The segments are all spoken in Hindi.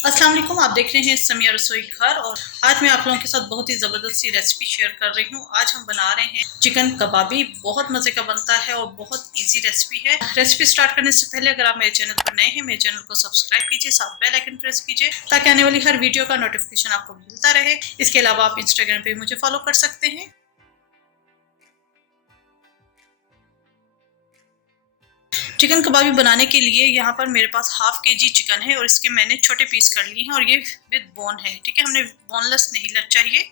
अस्सलाम वालेकुम, आप देख रहे हैं समिया रसोई घर। और आज मैं आप लोगों के साथ बहुत ही ज़बरदस्त सी रेसिपी शेयर कर रही हूँ। आज हम बना रहे हैं चिकन कबाबी। बहुत मज़े का बनता है और बहुत इजी रेसिपी है। रेसिपी स्टार्ट करने से पहले अगर आप मेरे चैनल पर नए हैं, मेरे चैनल को सब्सक्राइब कीजिए, साथ बेल आइकन प्रेस कीजिए ताकि आने वाली हर वीडियो का नोटिफिकेशन आपको मिलता रहे। इसके अलावा आप इंस्टाग्राम पर मुझे फॉलो कर सकते हैं। चिकन कबाबी बनाने के लिए यहाँ पर मेरे पास हाफ केजी चिकन है और इसके मैंने छोटे पीस कर लिए हैं और ये विद बोन है। ठीक है, हमने बोनलेस नहीं लग चाहिए।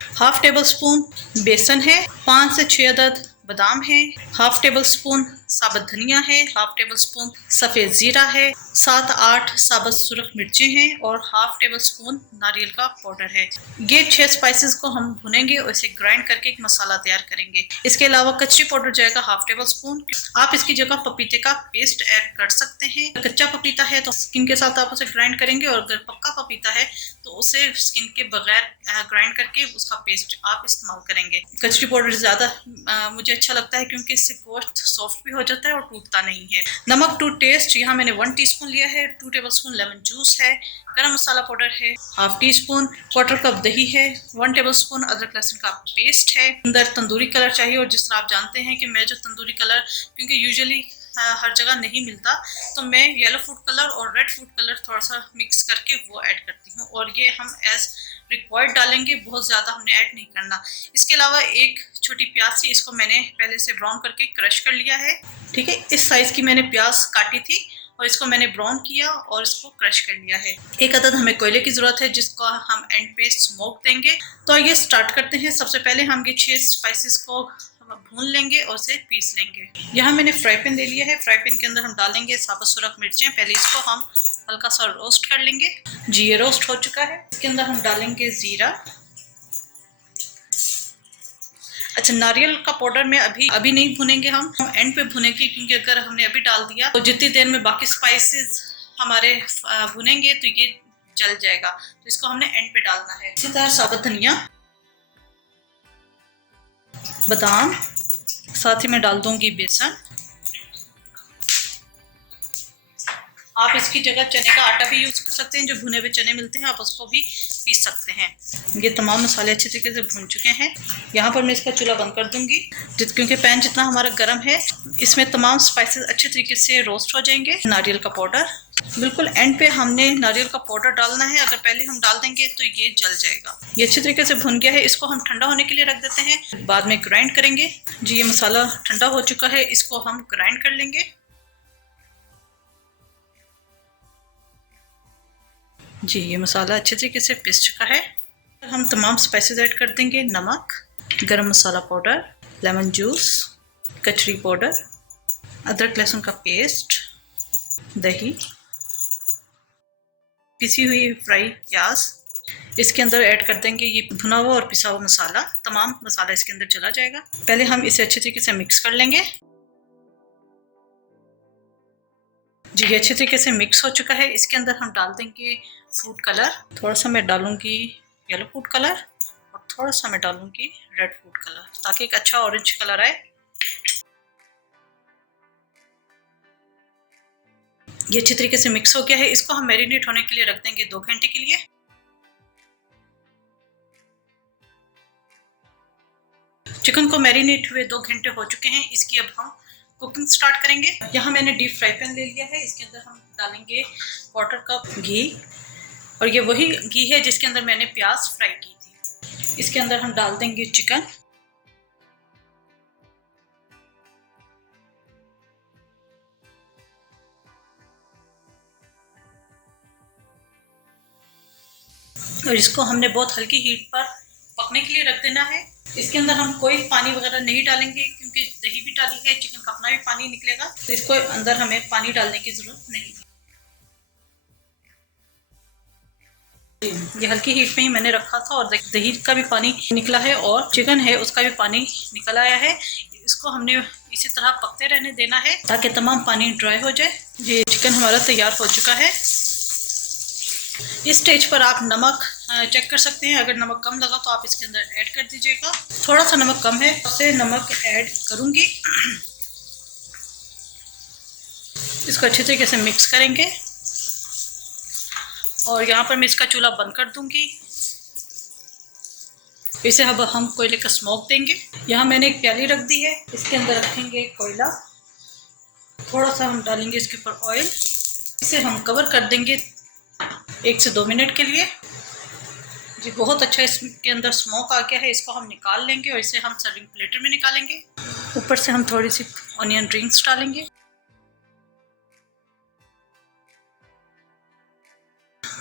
हाफ टेबल स्पून बेसन है, 5 से 6 अदद बादाम है, हाफ टेबल स्पून साबुत धनिया है, हाफ टेबल स्पून सफ़ेद ज़ीरा है, 7-8 साबुत सुरख मिर्ची हैं और हाफ टेबल स्पून नारियल का पाउडर है। ये 6 स्पाइसेस को हम भुनेंगे और इसे ग्राइंड करके एक मसाला तैयार करेंगे। इसके अलावा कच्ची पाउडर जाएगा हाफ टेबल स्पून। आप इसकी जगह पपीते का पेस्ट ऐड कर सकते हैं। कच्चा पपीता है तो स्किन के साथ आप उसे ग्राइंड करेंगे और अगर पक्का पपीता है तो उसे स्किन के बगैर ग्राइंड करके उसका पेस्ट आप इस्तेमाल करेंगे। कच्ची पाउडर ज़्यादा मुझे अच्छा लगता है क्योंकि इससे गोश्त सॉफ्ट भी हो जाता है और टूटता नहीं है। नमक टू टेस्ट, यहाँ मैंने 1 टीस्पून लिया है। 2 टेबलस्पून लेमन जूस है। गरम मसाला पाउडर है हाफ टी स्पून। 1/4 कप दही है। 1 टेबलस्पून अदरक लहसुन का पेस्ट है। अंदर तंदूरी कलर चाहिए और जिस तरह आप जानते हैं कि मैं जो तंदूरी कलर क्योंकि यूजुअली हर जगह नहीं मिलता तो मैं येलो फूड कलर और रेड फूड कलर थोड़ा सा मिक्स करके वो ऐड करती हूँ और ये हम एज रिक्वायर्ड डालेंगे, बहुत ज़्यादा हमने ऐड नहीं करना। इसके अलावा एक छोटी प्याज थी, इसको मैंने पहले से ब्राउन करके क्रश कर लिया है। ठीक है, इस साइज़ की मैंने प्याज काटी थी और इसको मैंने ब्राउन किया और इसको क्रश कर लिया है। एक अदद हमें कोयले की ज़रूरत है जिसको हम एंड पे स्मोक देंगे। तो आइए स्टार्ट करते हैं। सबसे पहले हम ये 6 स्पाइसेस को भून लेंगे और उसे पीस लेंगे। यहाँ मैंने फ्राई पैन ले लिया है। फ्राई पैन के अंदर हम डालेंगे साबुत सुरख मिर्चें। पहले इसको हम हल्का सा रोस्ट कर लेंगे। जी, ये रोस्ट हो चुका है। इसके अंदर हम डालेंगे ज़ीरा। अच्छा, नारियल का पाउडर में अभी नहीं भुनेंगे, हम एंड पे भुनेंगे क्योंकि अगर हमने अभी डाल दिया तो जितनी देर में बाकी स्पाइसेस हमारे भुनेंगे तो ये जल जाएगा, तो इसको हमने एंड पे डालना है। इसी तरह साबुत धनिया, बादाम, साथ ही मैं डाल दूंगी बेसन। आप इसकी जगह चने का आटा भी यूज़ कर सकते हैं, जो भुने हुए चने मिलते हैं आप उसको भी पीस सकते हैं। ये तमाम मसाले अच्छे तरीके से भून चुके हैं। यहाँ पर मैं इसका चूल्हा बंद कर दूंगी क्योंकि पैन जितना हमारा गर्म है इसमें तमाम स्पाइसेस अच्छे तरीके से रोस्ट हो जाएंगे। नारियल का पाउडर बिल्कुल एंड पे हमने नारियल का पाउडर डालना है, अगर पहले हम डाल देंगे तो ये जल जाएगा। ये अच्छे तरीके से भुन गया है, इसको हम ठंडा होने के लिए रख देते हैं, बाद में ग्राइंड करेंगे। जी, ये मसाला ठंडा हो चुका है, इसको हम ग्राइंड कर लेंगे। जी, ये मसाला अच्छे तरीके से पिस चुका है। हम तमाम स्पाइसेस ऐड कर देंगे। नमक, गरम मसाला पाउडर, लेमन जूस, कचरी पाउडर, अदरक लहसुन का पेस्ट, दही, पिसी हुई फ्राई प्याज। इसके अंदर ऐड कर देंगे ये भुना हुआ और पिसा हुआ मसाला। तमाम मसाला इसके अंदर चला जाएगा। पहले हम इसे अच्छे तरीके से मिक्स कर लेंगे। जी, ये अच्छे तरीके से मिक्स हो चुका है। इसके अंदर हम डाल देंगे फूड कलर। थोड़ा सा मैं डालूंगी येलो फूड कलर और थोड़ा सा मैं डालूंगी रेड फूड कलर ताकि एक अच्छा ऑरेंज कलर आए। ये अच्छे तरीके से मिक्स हो गया है। इसको हम मैरिनेट होने के लिए रख देंगे 2 घंटे के लिए। चिकन को मैरिनेट हुए 2 घंटे हो चुके हैं। इसकी अब हम कुकिंग स्टार्ट करेंगे। यहाँ मैंने डीप फ्राई पैन ले लिया है। इसके अंदर हम डालेंगे 1/4 कप घी और ये वही घी है जिसके अंदर मैंने प्याज फ्राई की थी। इसके अंदर हम डाल देंगे चिकन। और इसको हमने बहुत हल्की हीट पर पकने के लिए रख देना है। इसके अंदर हम कोई पानी वगैरह नहीं डालेंगे क्योंकि दही भी डाली है, चिकन का अपना भी पानी निकलेगा, तो इसको अंदर हमें पानी डालने की जरूरत नहीं। ये हल्की हीट पे ही मैंने रखा था और दही का भी पानी निकला है और चिकन है उसका भी पानी निकल आया है। इसको हमने इसी तरह पकते रहने देना है ताकि तमाम पानी ड्राई हो जाए। ये चिकन हमारा तैयार हो चुका है। इस स्टेज पर आप नमक चेक कर सकते हैं। अगर नमक कम लगा तो आप इसके अंदर ऐड कर दीजिएगा। थोड़ा सा नमक कम है, उससे नमक ऐड करूंगी। इसको अच्छे तरीके से मिक्स करेंगे और यहाँ पर मैं इसका चूल्हा बंद कर दूंगी। इसे अब हम कोयले का स्मोक देंगे। यहाँ मैंने एक प्याली रख दी है, इसके अंदर रखेंगे कोयला, थोड़ा सा हम डालेंगे इसके ऊपर ऑयल। इसे हम कवर कर देंगे 1 से 2 मिनट के लिए। जी बहुत अच्छा इसके अंदर स्मोक आ गया है। इसको हम निकाल लेंगे और इसे हम सर्विंग प्लेटर में निकालेंगे। ऊपर से हम थोड़ी सी ऑनियन रिंग्स डालेंगे।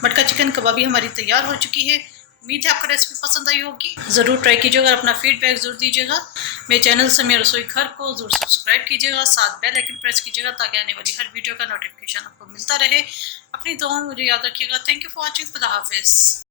मटका चिकन कबाबी हमारी तैयार हो चुकी है। उम्मीद है आपको रेसिपी पसंद आई होगी। ज़रूर ट्राई कीजिएगा और अपना फीडबैक ज़रूर दीजिएगा। मेरे चैनल से मेरे रसोई घर को ज़रूर सब्सक्राइब कीजिएगा, साथ बेल आइकन प्रेस कीजिएगा ताकि आने वाली हर वीडियो का नोटिफिकेशन आपको मिलता रहे। अपनी दुआ में मुझे याद रखिएगा। Thank you for watching. खुदा हाफिज़।